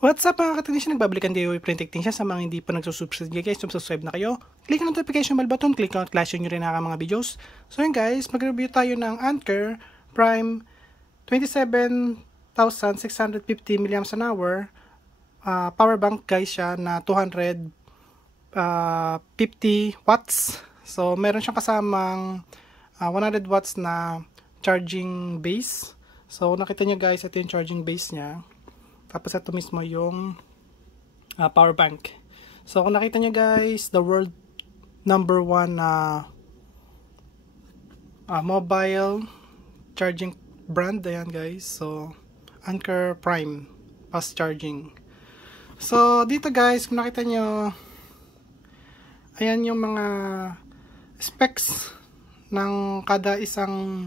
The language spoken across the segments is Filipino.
What's up mga ka-technician? Nagbabalikan kayo yung print technician. Sa mga hindi pa nagsusubscribe guys, subscribe na kayo. Click ang notification bell button, click ang flash nyo rin ang mga videos. So yun guys, mag-review tayo ng Anker Prime 27,650 mAh. Power bank guys siya na 250 watts. So meron siyang kasamang 100 watts na charging base. So nakita nyo guys, ito yung charging base niya. Tapos ito mismo yung power bank. So kung nakita nyo guys, the world number 1 mobile charging brand. Ayan guys. So Anker Prime fast charging. So dito guys, kung nakita nyo, ayan yung mga specs ng kada isang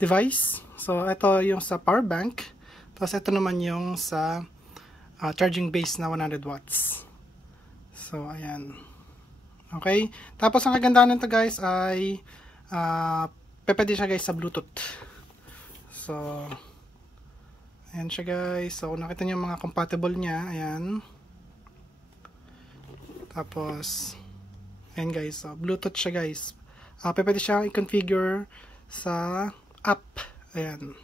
device. So ito yung sa power bank. Tapos ito naman yung sa charging base na 100 watts. So, ayan. Okay. Tapos ang kagandahan nito guys ay pwede siya guys sa Bluetooth. So, ayan siya guys. So, nakita niyo yung mga compatible niya. Ayan. Tapos, ayan guys. So, Bluetooth siya guys. Pwede siya i-configure sa app. Ayan.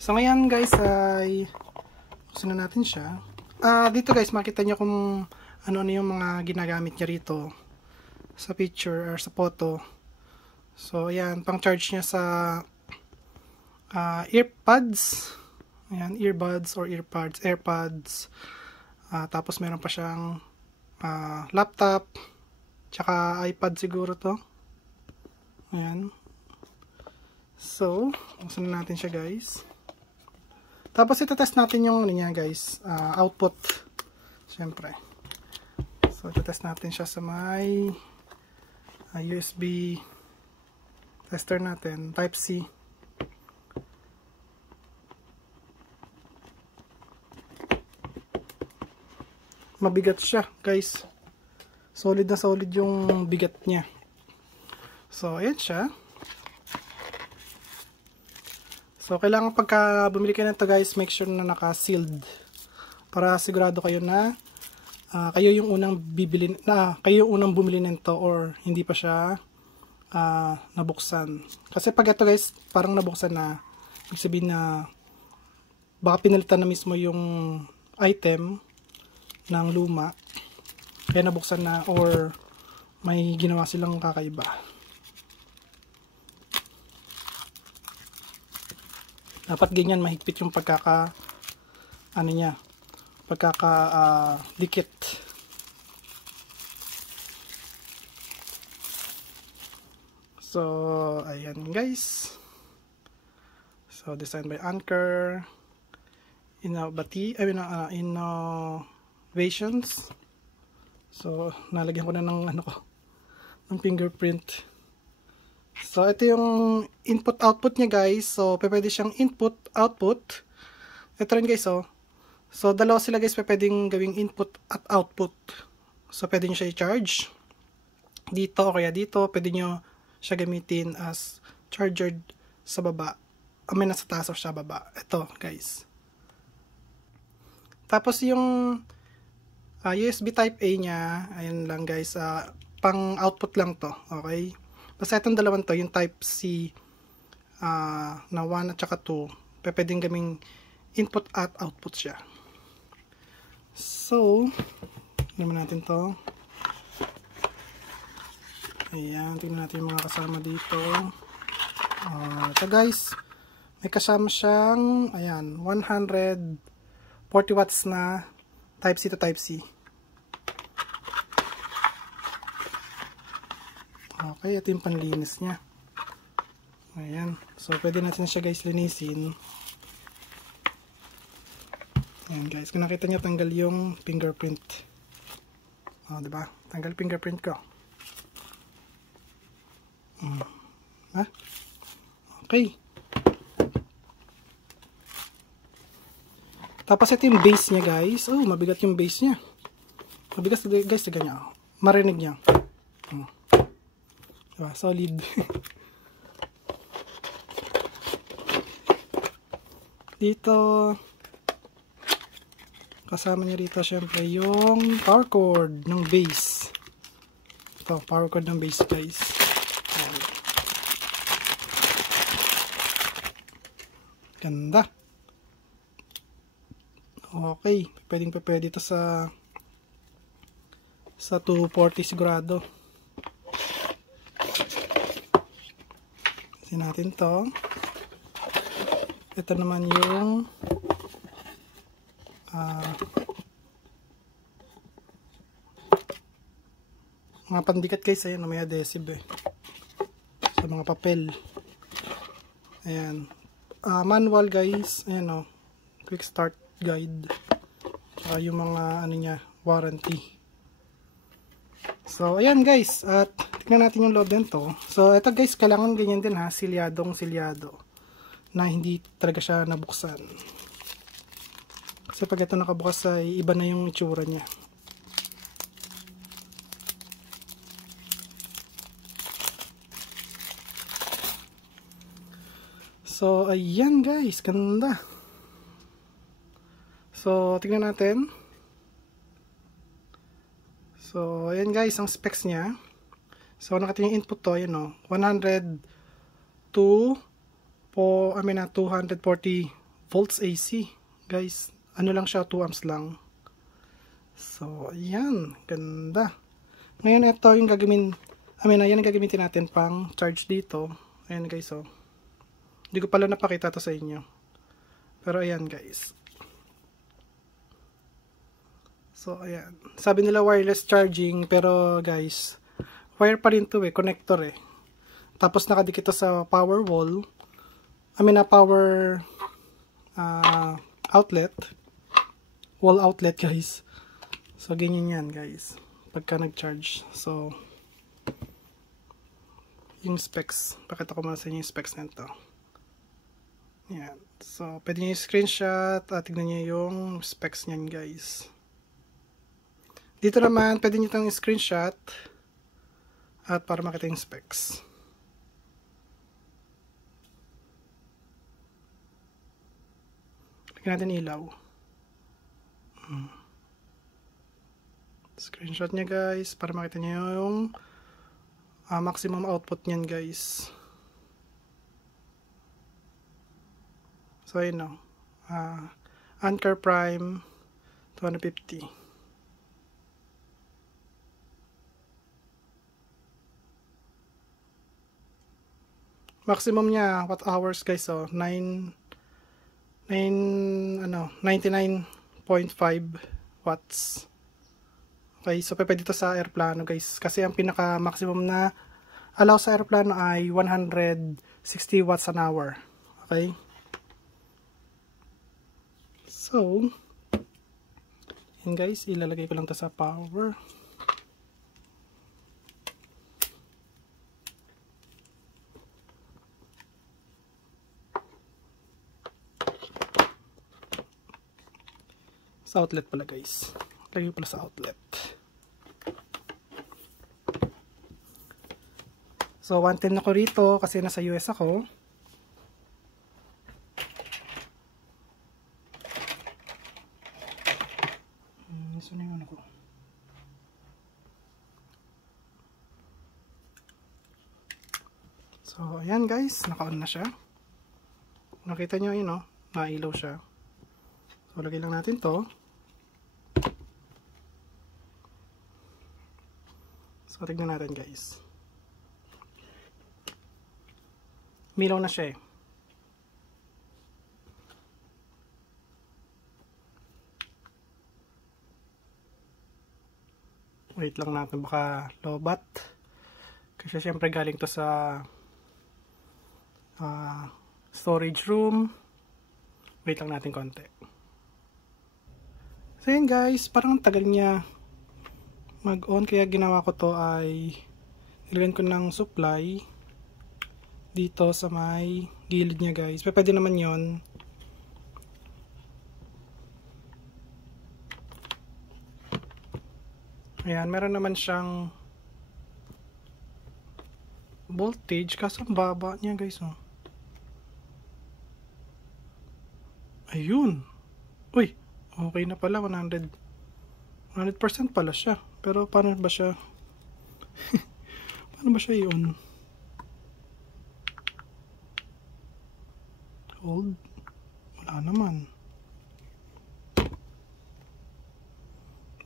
So ngayon guys ay buksan na natin siya. Dito guys makita nyo kung ano yung mga ginagamit niya rito sa picture or sa photo. So ayan, pang charge niya sa earbuds. Ayan, earbuds or earpods, AirPods. Tapos meron pa siyang laptop, tsaka iPad siguro to. Ayan. So, buksan na natin siya guys. Tapos itetest natin yung ano niya guys, output. Siyempre. So itetest natin siya sa may USB tester natin, type C. Mabigat siya guys. Solid na solid yung bigat niya. So ayan siya. So, kailangan pagka bumili kayo nito guys, make sure na naka-sealed. Para sigurado kayo na kayo yung unang bumili nito or hindi pa siya nabuksan. Kasi pag ito guys, parang nabuksan na, ibig sabihin na baka pinalitan na mismo yung item ng luma. Kaya nabuksan na or may ginawa silang kakaiba. Dapat ganyan, mahigpit yung pagkaka dikit. So ayan guys. So designed by Anker, Innovations. So nalagyan ko na ng ng fingerprint. So, ito yung input-output niya guys. So, pwede siyang input-output. Ito rin guys, oh. So, dalawa sila guys, pwedeng gawing input at output. So, pwede nyo siya i-charge dito o kaya dito. Pwede nyo siya gamitin as charger sa baba. May nasa taas o sa baba. Ito guys. Tapos yung USB Type A niya, ayan lang guys, pang output lang to. Okay? Basta itong dalawang to, yung Type C na 1 at saka 2, pwedeng gaming input at output siya. So, tingnan natin to. Ayan, tingnan natin yung mga kasama dito. Ito guys, may kasama siyang, ayan, 140 watts na Type C to Type C. Okay, ito yung panlinis niya. Ayan. So, pwede natin siya guys linisin. Ayan guys. Kung nakita nyo, tanggal yung fingerprint. Diba? Tanggal fingerprint ko. Okay. Tapos ito yung base niya guys. Oh, mabigat yung base niya. Mabigat guys na ganyan. Marinig niya. Diba? Solid. dito, kasama niya dito syempre yung power cord ng base. Ito, power cord ng base guys. Ayan. Ganda. Okay, pwede ito sa 240 sigurado. Kasi natin to. Ito naman yung mga pandikit guys. Ayan, may adhesive sa mga papel. Ayan. Manual guys. Ayan o. Quick start guide. Saka yung mga ano niya, warranty. So ayan guys. At tingnan natin yung loob nito. So ito guys, kailangan ganyan din ha. Silyado na hindi talaga siya nabuksan. Kasi pag ito nakabukas ay iba na yung itsura niya. So ayan guys, ganda. So tingnan natin. So ayan guys, ang specs niya. So nakita yung input to, ayan o, 240 volts AC. Guys, ano lang siya, 2 amps lang. So ayan, ganda. Ngayon ito yung ayan yung gagamitin natin pang charge dito. Ayan guys o. Hindi ko pala napakita to sa inyo. Pero ayan guys. So ayan. Sabi nila wireless charging, pero guys, wire pa rin to connector Tapos nakadikit ito sa power wall. Power outlet. Wall outlet guys. So ganyan yan guys. Pagka nag-charge. So yung specs. Pakita ko muna sa inyo yung specs nito. Yan. So pwede nyo yung screenshot at tignan nyo yung specs nyan guys. Dito naman pwede nyo itong screenshot at para makita yung specs. Lagyan natin ilaw. Screenshot niya guys para makita niyo yung maximum output niyan guys. So ayun o. Anker Prime 250. Maximum niya watt hours guys, so 99.5 watts. Okay, so pwede ito sa aeroplano guys, kasi ang pinaka maximum na allow sa aeroplano ay 160 watts an hour. Okay, so yun guys, ilalagay ko lang ito sa power. Sa outlet pala guys. Lagay pala sa outlet. So 110 ako rito kasi nasa US ako. So na yun ako. So ayan guys, naka-on na siya. Nakita nyo yun nailaw siya. So lagay lang natin to. So tignan natin guys. Milaw na siya Wait lang natin, baka lobat. Kasi syempre galing to sa storage room. Wait lang natin konti. So yun guys, parang tagal niya mag-on, kaya ginawa ko to ay nilagyan ko ng supply dito sa may gilid niya guys. Pwede naman yon. Ayan, meron naman siyang voltage, kaso ang baba niya guys Ayun. Uy, okay na pala, 100% pala siya. Pero paano ba siya? Paano ba siya i-on? Hold. Wala naman.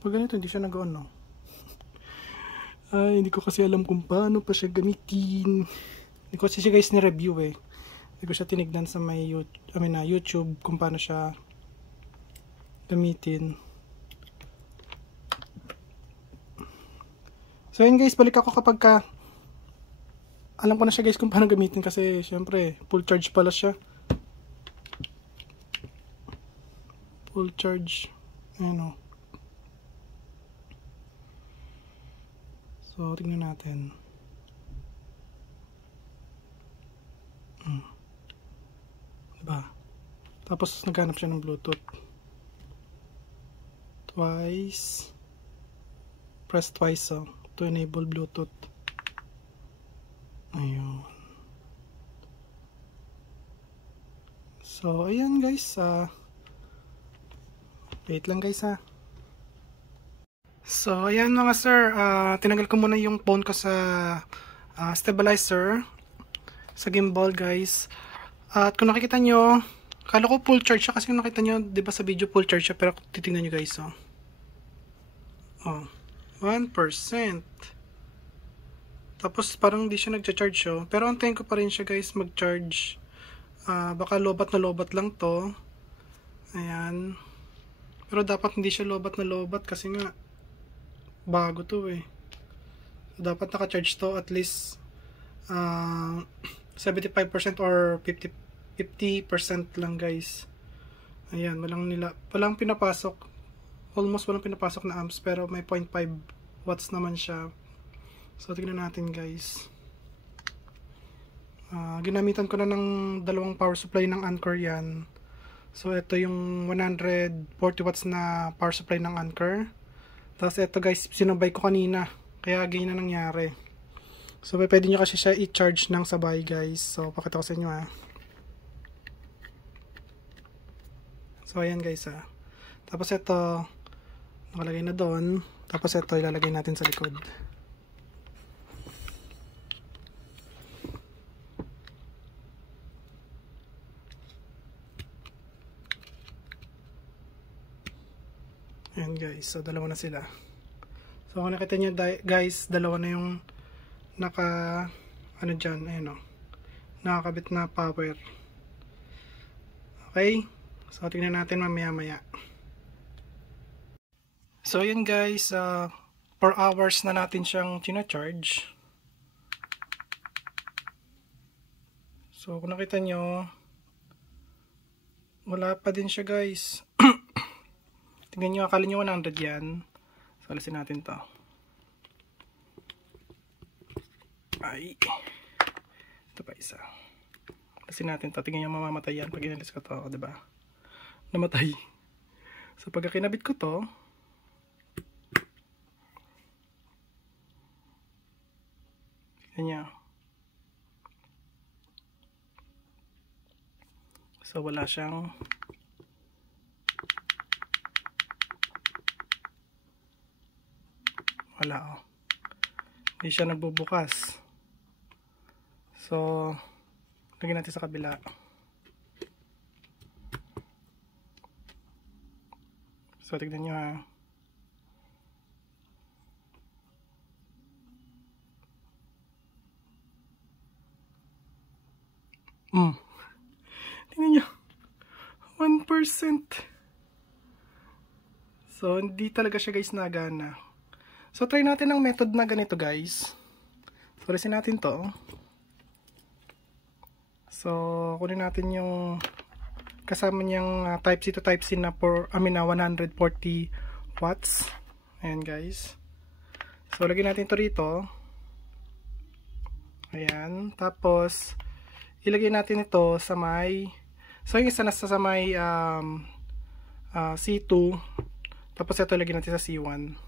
Pag ganito, hindi siya nag-on, no? Ay, hindi ko kasi alam kung paano pa siya gamitin. Hindi ko kasi siya guys ni-review eh. Hindi ko siya tinignan sa may YouTube kung paano siya gamitin. So yun guys, balik ako kapag alam ko na siya guys kung paano gamitin kasi syempre full charge pala siya. Full charge. Ayun o. So, tingnan natin. Diba? Tapos, naghanap siya ng Bluetooth. Twice. Press twice to enable Bluetooth. Ayun. So, ayan guys. Wait lang guys ha. So, ayan mga sir, tinanggal ko muna yung phone ko sa stabilizer sa gimbal guys. At kung nakikita nyo, kala ko full charge siya kasi kung nakita nyo, diba sa video full charge siya, pero titingnan nyo guys, 1%. Tapos parang hindi siya nagcha-charge pero antayin ko pa rin siya guys mag-charge. Baka lobat na lobat lang to. Ayan. Pero dapat hindi siya lobat na lobat kasi nga bago to eh. So, dapat naka-charge to at least 75% or 50% lang guys. Ayan, walang pinapasok. Almost walang pinapasok na amps pero may 0.5 watts naman siya. So tingnan natin guys. Ginamitan ko na ng dalawang power supply ng Anker yan. So ito yung 140 watts na power supply ng Anker. Tapos ito guys, sinabay ko kanina. Kaya ganyan na nangyari. So pwede nyo kasi siya i-charge ng sabay guys. So pakita ko sa inyo So ayan guys Tapos ito, nakalagay na doon. Tapos ito ilalagay natin sa likod. Ayan guys, so dalawa na sila. So kung nakita nyo guys, dalawa na yung dyan, ayun nakakabit na power. Okay, so tingnan natin mamaya maya. So ayan guys, 4 hours na natin siyang tina-charge. So kung nakita nyo, wala pa din siya guys. Tingnan nyo, akala nyo 100 yan. So, alisin natin to. Ay. Ito pa isa. Alisin natin to. Tingnan nyo, mamamatay yan pag inalis ko to. Diba? Namatay. So, pag kinabit ko to, tingnan nyo. So, wala siyang hindi siya nagbubukas. So lagyan natin sa kabila. So tignan nyo tignan nyo 1%. So hindi talaga siya guys nagana. So, try natin ang method na ganito guys. So, alisin natin to. So, kunin natin yung kasama niyang type C to type C na 140 watts. Ayan guys. So, lagyan natin to rito. Ayan. Tapos, ilagay natin ito sa may, so yung isa nasa sa may C2. Tapos, ito lagyan natin sa C1.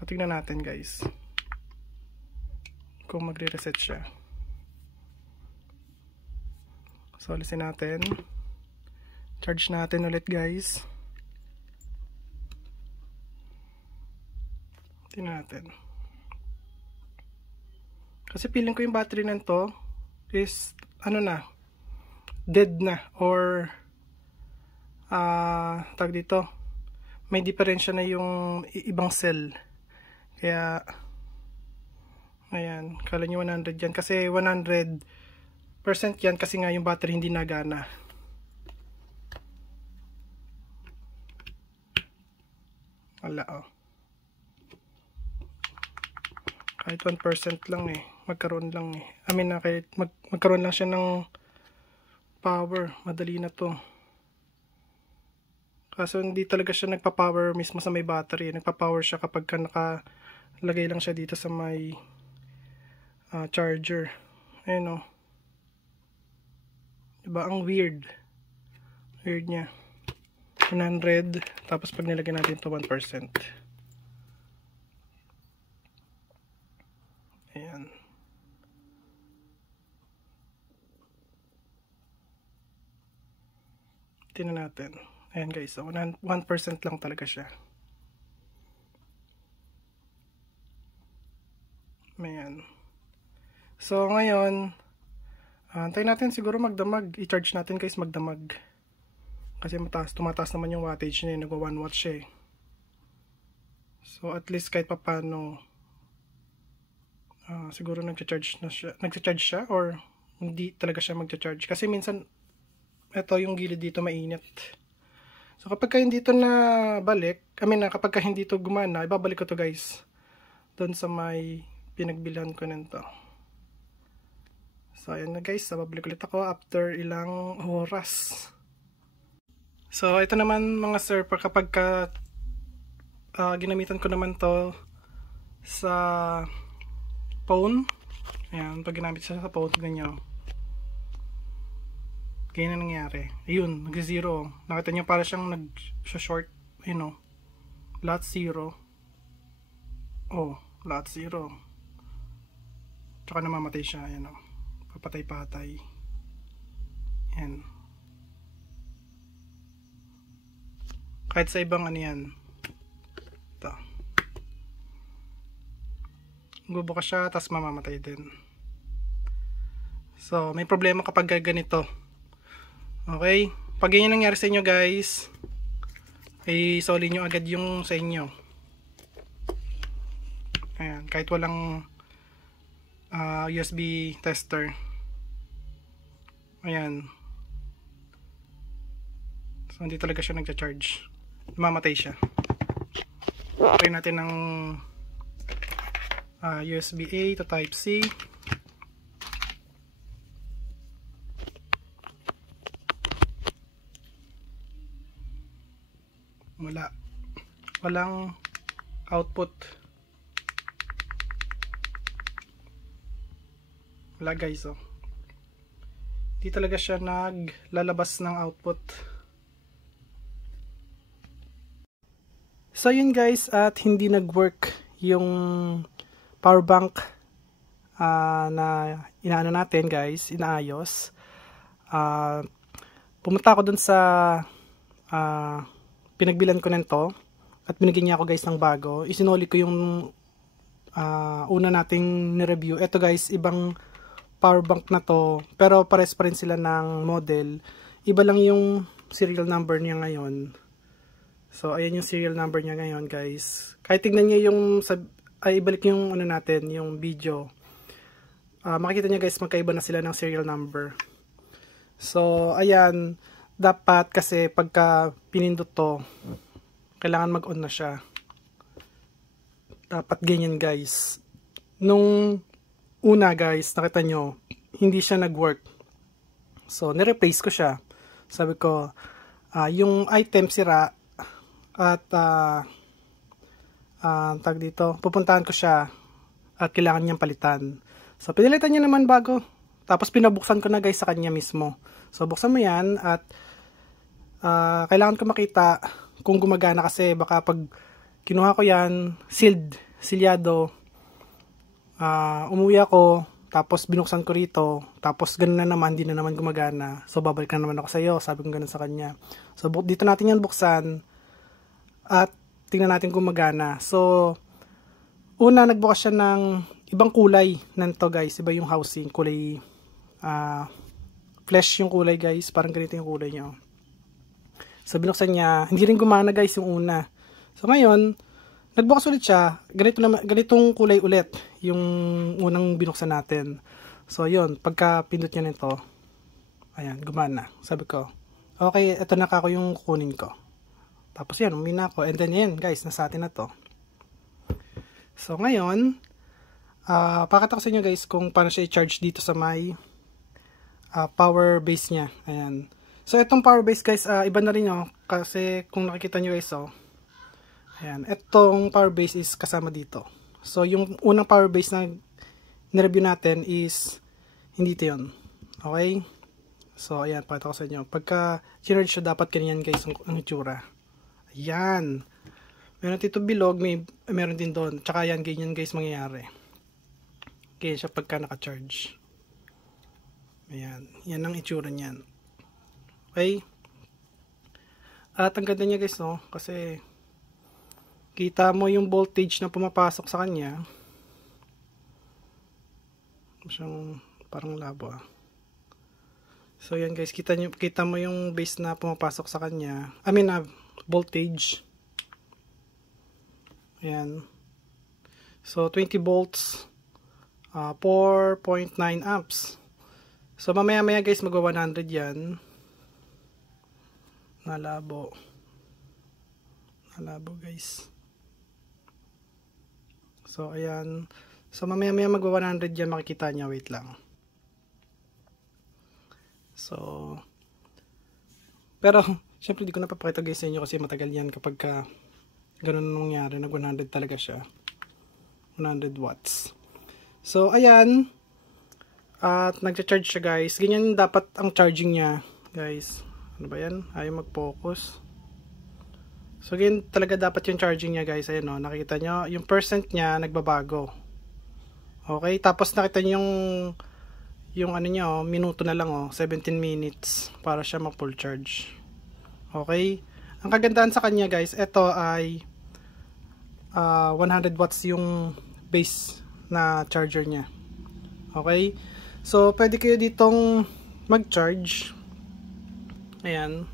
So, tignan natin guys kung magre-reset siya. So, alisin natin. Charge natin ulit guys. Tingnan natin. Kasi feeling ko yung battery nito is ano na, dead na, or tag dito, may diferensya na yung ibang cell. Kaya ayan, kala nyo 100 yan, kasi 100% yan kasi nga yung battery hindi nagana. Wala kahit 1% lang magkaroon lang I mean kahit magkaroon lang siya ng power, madali na to. Kaso hindi talaga siya nagpa-power mismo sa may battery, nagpa-power siya kapag ka nakalagay lang siya dito sa may charger. Ayun diba, ang weird niya. 100, tapos pag nilagay natin to 1%. Ayan. Tingnan natin. Ayan guys, so 1% lang talaga siya. Ayan. So ngayon, antayin natin siguro magdamag. I-charge natin guys magdamag. Kasi tumataas naman yung wattage niya, nagwa 1 watt siya So at least kahit papano siguro nagcha-charge siya or hindi talaga siya magcha-charge. Kasi minsan ito yung gilid dito mainit. So kapag hindi ito na balik, kapag hindi ito gumana, ibabalik ko to guys doon sa may pinagbilhan ko nito. So ayan na guys, babalik ulit ako after ilang oras. So ito naman mga sir, kapag ginamitan ko naman to sa phone. Ayan, pag ginamit siya sa phone, ganyan. Ganyan na nangyari. Ayun, nag-zero. Nakita niyo para siyang nag-short. Ayun lahat zero. Lahat zero. Tsaka namamatay siya. Ayan papatay-patay. Ayan. Kahit sa ibang yan. Ito. Bubukas siya, tapos mamamatay din. So, may problema kapag ganito. Okay? Pag ganyan nangyari sa inyo guys, ay isoli nyo agad yung sa inyo. Ayan, kahit walang USB tester. Ayan. So, hindi talaga siya nagcha-charge. Mamatay siya. Try natin ng USB A to Type C. Walang output. Wala guys hindi talaga siya naglalabas ng output. So yun guys, at hindi nag-work yung power bank na inaano natin guys, inaayos. Pumunta ako dun sa pinagbilan ko nito at binigyan niya ako guys ng bago. Isinuli ko yung una nating ni-review. Ito guys, ibang power bank na to, pero pares pa rin sila ng model. Iba lang yung serial number niya ngayon. So ayan yung serial number niya ngayon guys. Kahit tignan niyo yung ibalik yung natin, yung video. Makikita niyo guys, magkaiba na sila ng serial number. So ayan, dapat kasi pagka pinindot to, kailangan mag-on na siya. Dapat ganyan guys. Nung una guys, nakita nyo, hindi siya nag-work. So nireplace ko siya. Sabi ko, yung item sira at tag dito, pupuntahan ko siya at kailangan niyang palitan. So pinalitan niya naman bago. Tapos pinabuksan ko na guys sa kanya mismo. So buksan mo yan at kailangan ko makita kung gumagana, kasi baka pag kinuha ko yan, sealed, silyado, umuwi ako, tapos binuksan ko rito, tapos ganun na naman, hindi na naman gumagana. So, babalik na naman ako sa iyo, sabi ko ganun sa kanya. So, dito natin yan buksan, at tingnan natin kung gumagana. So, una, nagbukas siya ng ibang kulay nanto guys, iba yung housing, kulay, flesh yung kulay guys, parang ganito yung kulay niya. So, binuksan niya, hindi rin gumana guys yung una. So, ngayon, nagbukas ulit siya, ganitong kulay ulit yung unang binuksan natin. So, yun, pagka pindot niya nito, ayan, gumana. Sabi ko, okay, ito na kako yung kukunin ko. Tapos yan, umina ako. And then yan, guys, nasa atin na to. So, ngayon, pakita ko sa inyo guys kung paano siya i-charge dito sa may power base niya. Ayan. So, itong power base guys, iba na rin yun. Kasi kung nakikita nyo guys, oh, ayan, itong power base is kasama dito. So, yung unang power base na nireview natin is hindi ito yun. Okay? So, ayan, pakita ko sa inyo. Pagka charge siya, dapat ganyan guys ang itsura. Ayan. Meron dito bilog, meron din doon. Tsaka ayan, ganyan guys mangyayari. Ganyan siya pagka naka-charge. Ayan. Yan ang itsura niyan. Okay? At ang ganda niya guys, no? Kasi kita mo yung voltage na pumapasok sa kanya. Siyang parang labo. So yan guys, kita mo yung base na pumapasok sa kanya. I mean, voltage. Ayan. So 20 volts, 4.9 amps. So mamaya guys, magwa 100 yan. Nalabo guys. So, ayan. So, mamaya magwa 100 yan. Makikita niya. Wait lang. So, pero, syempre, di ko napapakita guys sa inyo kasi matagal yan kapag ganun nangyari. Nag 100 talaga siya. 100 watts. So, ayan. At nagcha-charge siya guys. Ganyan dapat ang charging niya guys. Ano ba yan? Ayaw mag-focus. So, ganyan talaga dapat yung charging niya guys. Ayan o, nakikita nyo, yung percent niya nagbabago. Okay, tapos nakita nyo yung ano niya o, minuto na lang o, 17 minutes para siya mag-full charge. Okay, ang kagandahan sa kanya guys, ito ay 100 watts yung base na charger niya. Okay, so pwede kayo ditong mag-charge. Ayan,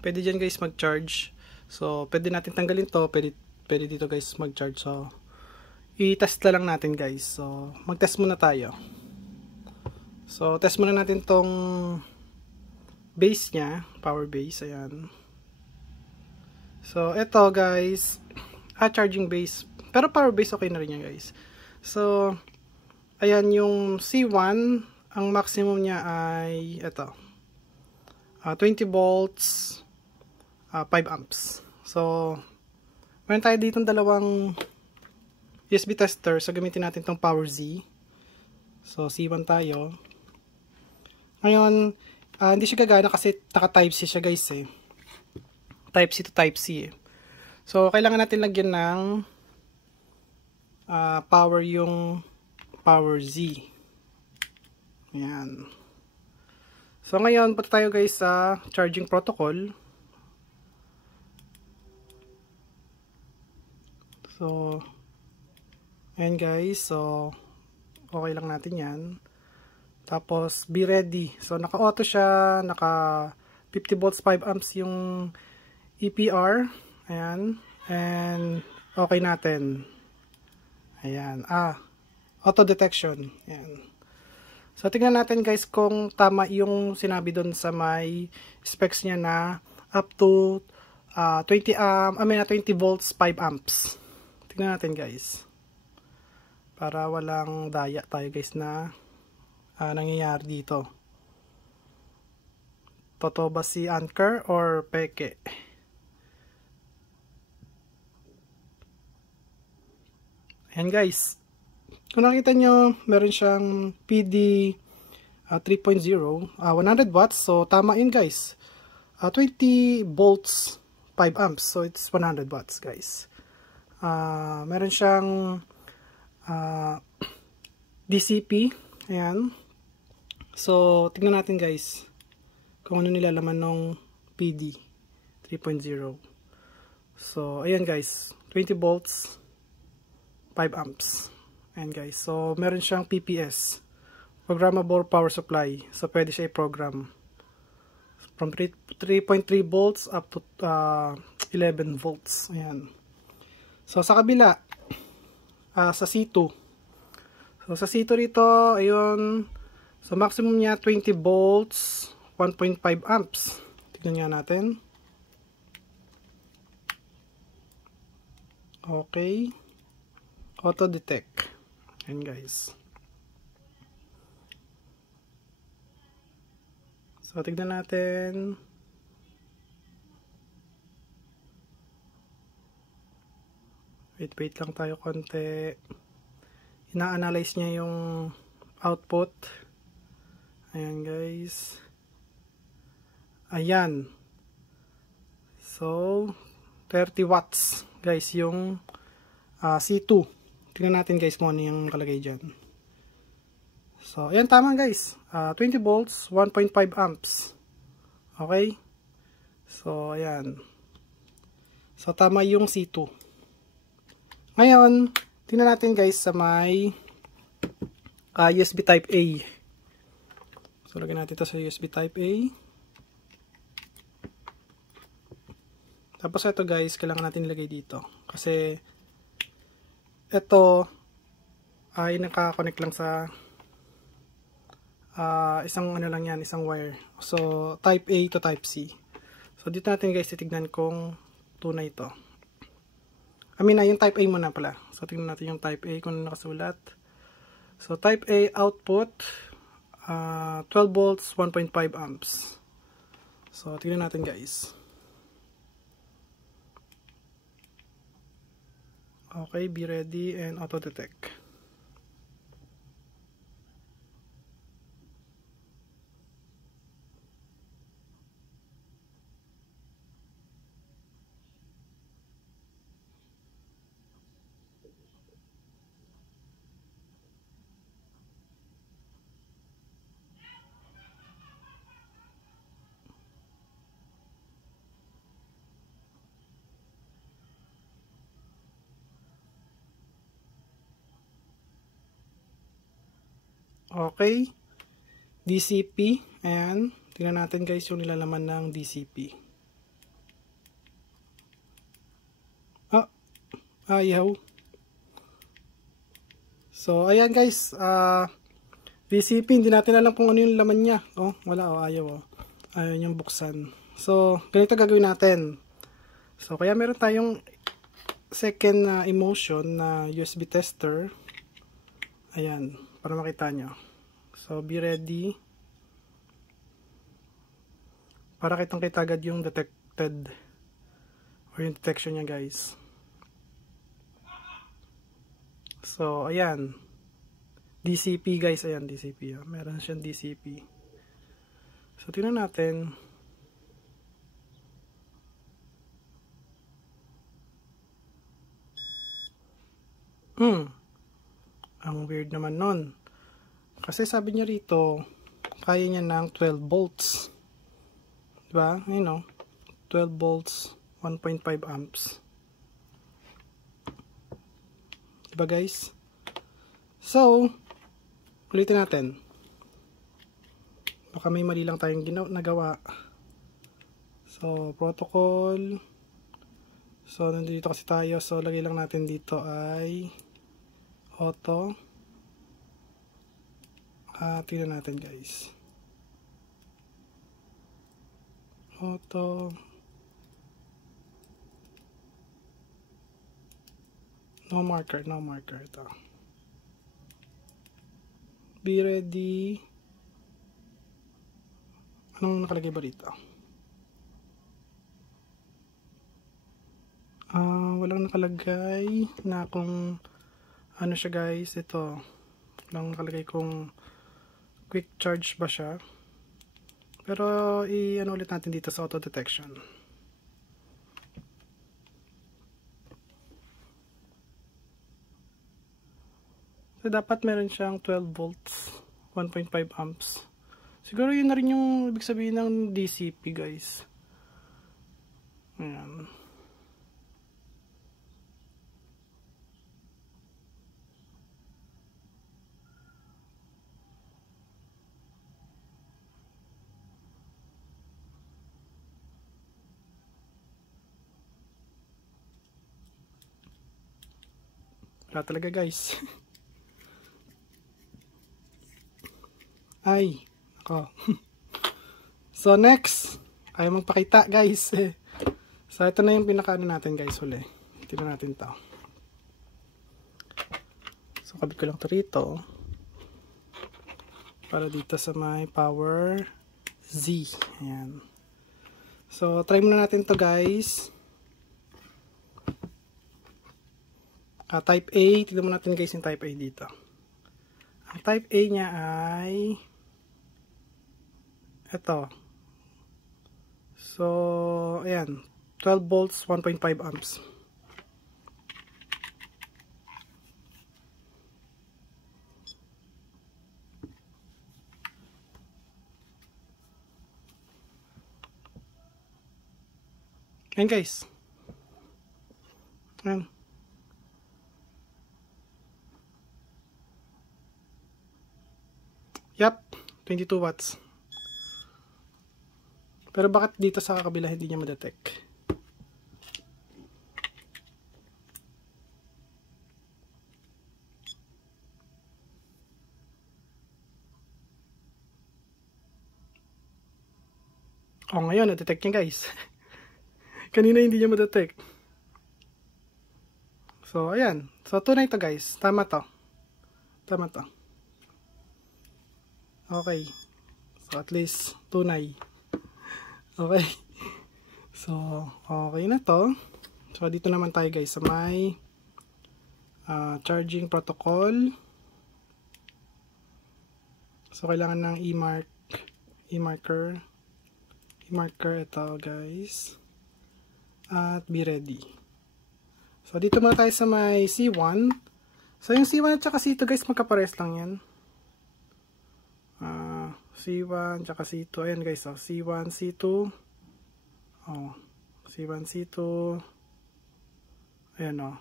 pwede dyan guys mag-charge. So, pwede natin tanggalin to, pwede dito guys mag-charge. So, i-test na lang natin guys. So, mag-test muna tayo. So, test muna natin tong base niya, power base, ayan. So, ito guys, charging base. Pero power base okay na rin yan guys. So, ayan yung C1, ang maximum niya ay ito. 20 volts. 5 amps. So, meron tayo dito dalawang USB tester. So, gamitin natin itong Power Z. So, C1 tayo. Ngayon, hindi siya gagana kasi naka-Type C siya guys eh. Type C to Type C eh. So, kailangan natin lagyan ng power yung Power Z. Ayan. So, ngayon, punta tayo guys sa charging protocol. So, ayan guys. So, okay lang natin yan. Tapos, be ready. So, naka-auto siya. Naka 50 volts, 5 amps yung EPR. Ayan. And, okay natin. Ayan. Auto detection. Ayan. So, tingnan natin guys kung tama yung sinabi doon sa may specs niya na up to 20 volts, 5 amps. Tingnan natin guys. Para walang daya tayo guys na nangyayari dito. Totoo ba si Anker or peke? Ayan guys. Kung nakita nyo, meron siyang PD 3.0, 100 watts. So, tama yun guys. 20 volts, 5 amps. So, it's 100 watts guys. Meron siyang DCP. Ayan. So, tignan natin guys kung ano nilalaman ng PD 3.0. So, ayan guys, 20 volts, 5 amps. Ayan guys, so meron siyang PPS, Programmable Power Supply. So, pwede siya i-program from 3.3 volts up to 11 volts. Ayan. So, sa kabila, sa C2. So, sa C2 rito, ayun, so maximum niya 20 volts, 1.5 amps. Tignan nga natin. Okay. Auto detect. Ayan guys. So, tignan natin. Wait lang tayo konti. Ina-analyze niya yung output. Ayan guys. Ayan. So, 30 watts guys yung C2. Tingnan natin guys kung ano yung nakalagay dyan. So, ayan tama guys. 20 volts, 1.5 amps. Okay? So, ayan. So, tama yung C2. Ngayon, tingnan natin guys sa may USB Type A. So, lagyan natin ito sa USB Type A. Tapos ito guys, kailangan natin ilagay dito. Kasi, ito ay nakakonect lang sa isang ano lang yan, isang wire. So, Type A to Type C. So, dito natin guys titignan kung tunay ito. Yung Type A muna pala. So, tingnan natin yung Type A kung nakasulat. So, Type A output 12 volts, 1.5 amps. So, tingnan natin guys. Okay, be ready and auto detect. Okay, DCP, and tingnan natin guys yung nilalaman ng DCP. Ayaw. So, ayan guys, DCP, hindi natin alam kung ano yung laman niya. Wala, ayaw. Ayaw niyang buksan. So, ganito gagawin natin. So, kaya meron tayong second emotion na USB tester. Ayan, para makita nyo. So, be ready. Para kitang-kita agad yung detected or yung detection niya guys. So, ayan. DCP guys, ayan DCP. Meron siyang DCP. So, tingnan natin. Ang weird naman nun. Kasi sabi niya rito, kaya niya ng 12 volts. Diba? 12 volts, 1.5 amps. Diba guys? So, ulitin natin. Baka may mali lang tayong nagawa. So, protocol. So, nandito kasi tayo. So, lagay lang natin dito ay auto. Tingnan natin guys. Auto. No marker ito. Be ready. Anong nakalagay ba dito? Walang nakalagay na kung ano siya guys. Ito. Walang nakalagay kung quick charge ba siya. Pero i-ano ulit natin dito sa auto detection. So, dapat meron siyang 12 volts, 1.5 amps. Siguro yun na rin yung ibig sabihin ng DCP, guys. Ayan. Wala talaga, guys. Ay, ako. So, next. Ayaw magpakita, guys. So, ito na yung pinakaano natin, guys, uli. Tignan natin to. So, kabit ko lang to rito. Para dito sa may power Z. Ayan. So, try muna natin to, guys. Type A. Tignan muna natin, guys, yung type A dito. Ang type A niya ay ito. So, ayan. 12 volts, 1.5 amps. Ayan, guys. Ayan. Yup, 22 watts. Pero bakit dito sa kabila hindi niya ma-detect? Oh, ngayon na-detect niya, guys. Kanina hindi niya ma-detect. So, ayan. So, tunay to, guys. Tama to. Tama to. Okay. So, at least tunay. Okay. So, okay na to. So, dito naman tayo, guys, sa may charging protocol. So, kailangan ng e-marker ito, guys. At be ready. So, dito muna tayo sa may C1. So, yung C1 at saka C2, guys, magkapares lang yan. C1 tsaka C2. Ayan, guys, oh. C1, C2. Oh, C1, C2. Ayan, oh.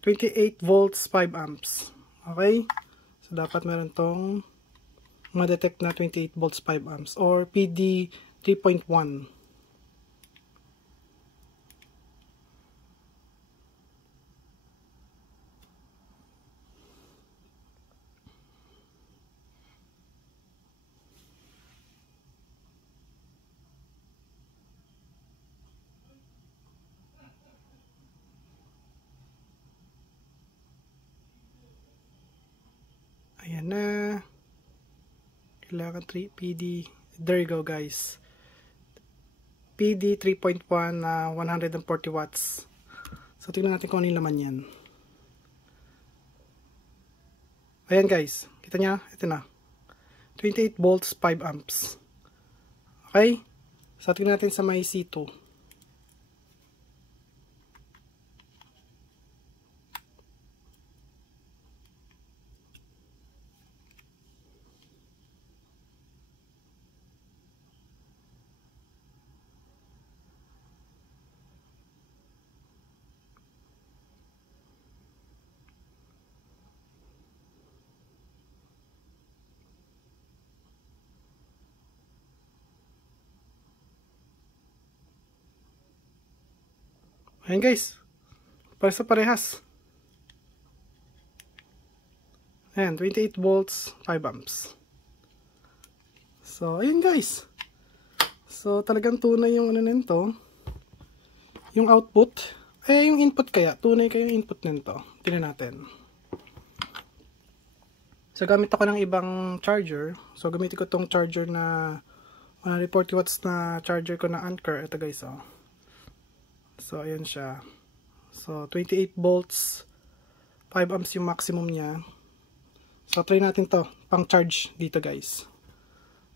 28 volts, 5 amps. Okay? So, dapat meron tong ma-detect na 28 volts, 5 amps. Or PD 3.1. Ayan na. Kailangan 3 PD. There you go, guys. PD 3.1 na 140 watts. So, tingnan natin kung ano yung laman yan. Ayan, guys. Kita niya? Ito na. 28 volts, 5 amps. Okay? So, tingnan natin sa may C2. Ayan, guys. Pares sa parehas. Ayan, 28 volts, 5 amps. So, ayan, guys. So, talagang tunay yung ano nito. Yung output. Yung input kaya. Tunay kayo yung input nito. Tingnan natin. So, gamit ako ng ibang charger. So, gamitin ko tong charger na 140 watts na charger ko na Anker. Ito, guys, oh. So, ayan siya. So, 28 volts, 5 amps yung maximum niya. So, try natin to. Pang-charge dito, guys.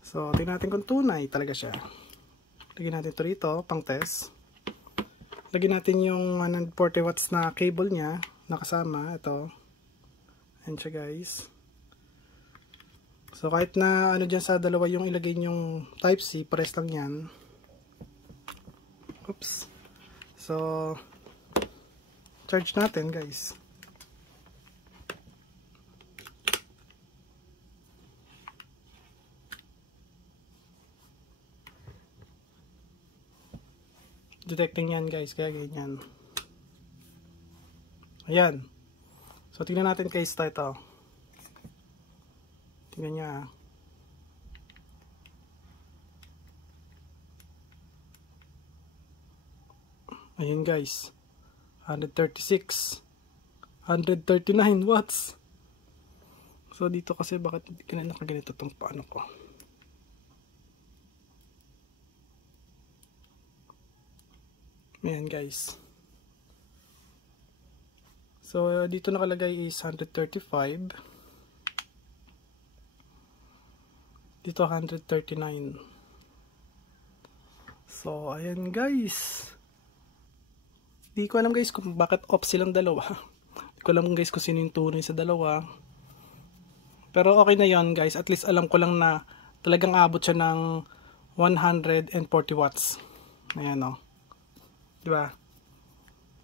So, tingnan natin kung tunay talaga siya. Lagyan natin ito rito, pang-test. Lagyan natin yung 140 watts na cable niya, nakasama. Ito. Ayan siya guys. So kahit na ano dyan sa dalawa yung ilagay yung Type-C, pares lang yan. Oops. So charge natin guys. Detecting yan guys, kaya ganyan. Ayan. So tingnan natin case ito. Tingnan niya. Ayan guys. 136. 139 watts. So dito kasi bakit hindi ka na nakaganito itong paano ko. Ayan guys. So dito nakalagay is 135. Dito 139. So ayan guys. Di ko alam guys kung bakit off silang dalawa. Di ko alam guys kung sino yung tunay sa dalawa. Pero okay na yon guys. At least alam ko lang na talagang abot siya ng 140 watts. Ayan o. Diba?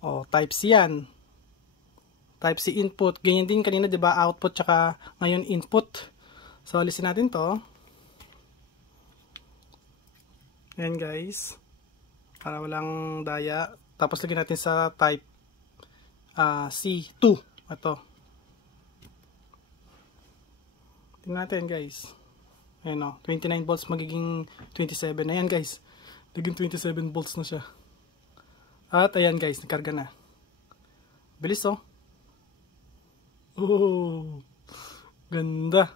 O, Type-C yan. Type-C input. Ganyan din kanina, diba? Output tsaka ngayon input. So, alisin natin to. Ayan guys. Para walang daya. Tapos lagyan natin sa type C2. Ito. Tingnan natin guys. Ayan o. 29 volts magiging 27. Ayan guys. Naging 27 volts na siya. At ayan guys. Nakarga na. Bilis oh. Oh. Ganda.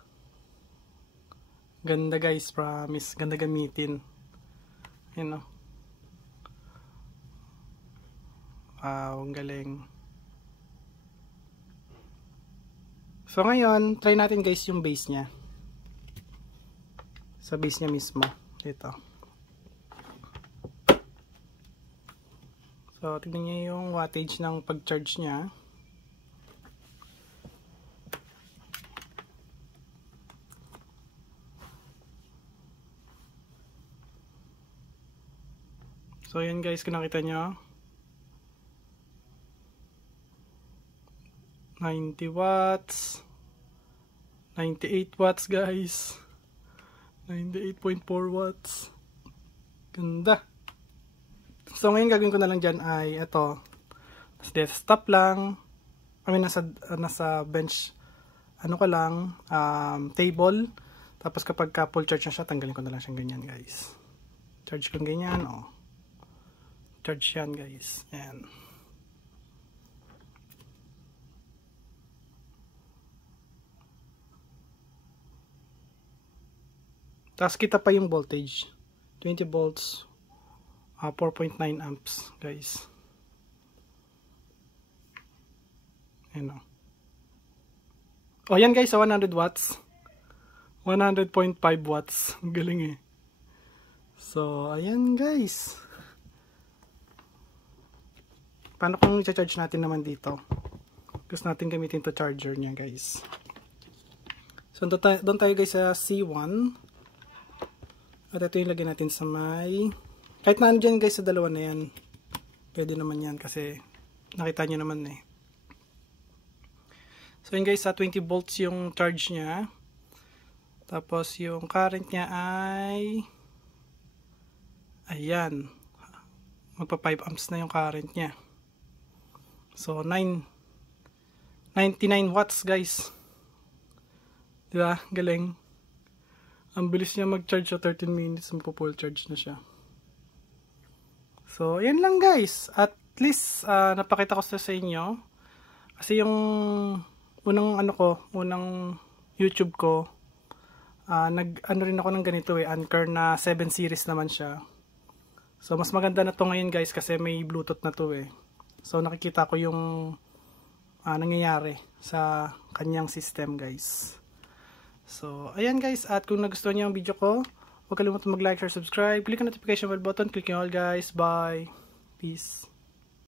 Ganda guys. Promise. Ganda gamitin. Ayan o. Wow. Ang galing. So ngayon, try natin guys yung base niya. Sa base niya mismo. Dito. So, tignan niyo yung wattage ng pag-charge niya. So, yan guys, kung nakita nyo. 90 watts. 98 watts guys. 98.4 watts. Ganda. So ngayon gagawin ko na lang dyan ay ito. Desktop lang. I mean nasa bench ano ko lang table. Tapos kapag full charge na siya, tanggalin ko na lang siyang ganyan guys. Charge ko ganyan oh. Charge yan guys. Ayan. Tapos kita pa yung voltage. 20 volts. 4.9 amps guys. Ayan o. Oh yan guys, 100 watts. 100.5 watts. Galing eh. So, ayan guys. Paano kung i-charge natin naman dito? Gusto natin gamitin to charger niya guys. So, doon tayo guys sa C1. At ito yung lagyan natin sa may... Kahit na dyan guys sa dalawa na yan. Pwede naman yan kasi nakita nyo naman eh. So yun guys, sa 20 volts yung charge niya. Tapos yung current niya ay... Ayan. Magpa 5 amps na yung current niya. So 99 watts guys. Diba? Galing. Ang bilis niya mag-charge sa 13 minutes. Magpo-full charge na siya. So, yan lang guys. At least, napakita ko sa inyo. Kasi yung unang YouTube ko, ano rin ako ng ganito eh, Anker na 7 series naman siya. So, mas maganda na to ngayon guys kasi may Bluetooth na to eh. So, nakikita ko yung nangyayari sa kanyang system guys. So, ayan guys. At kung nagustuhan niyo ang video ko, huwag kalimutan mag-like, share, subscribe. Click ang notification bell button. Click nyo all guys. Bye. Peace.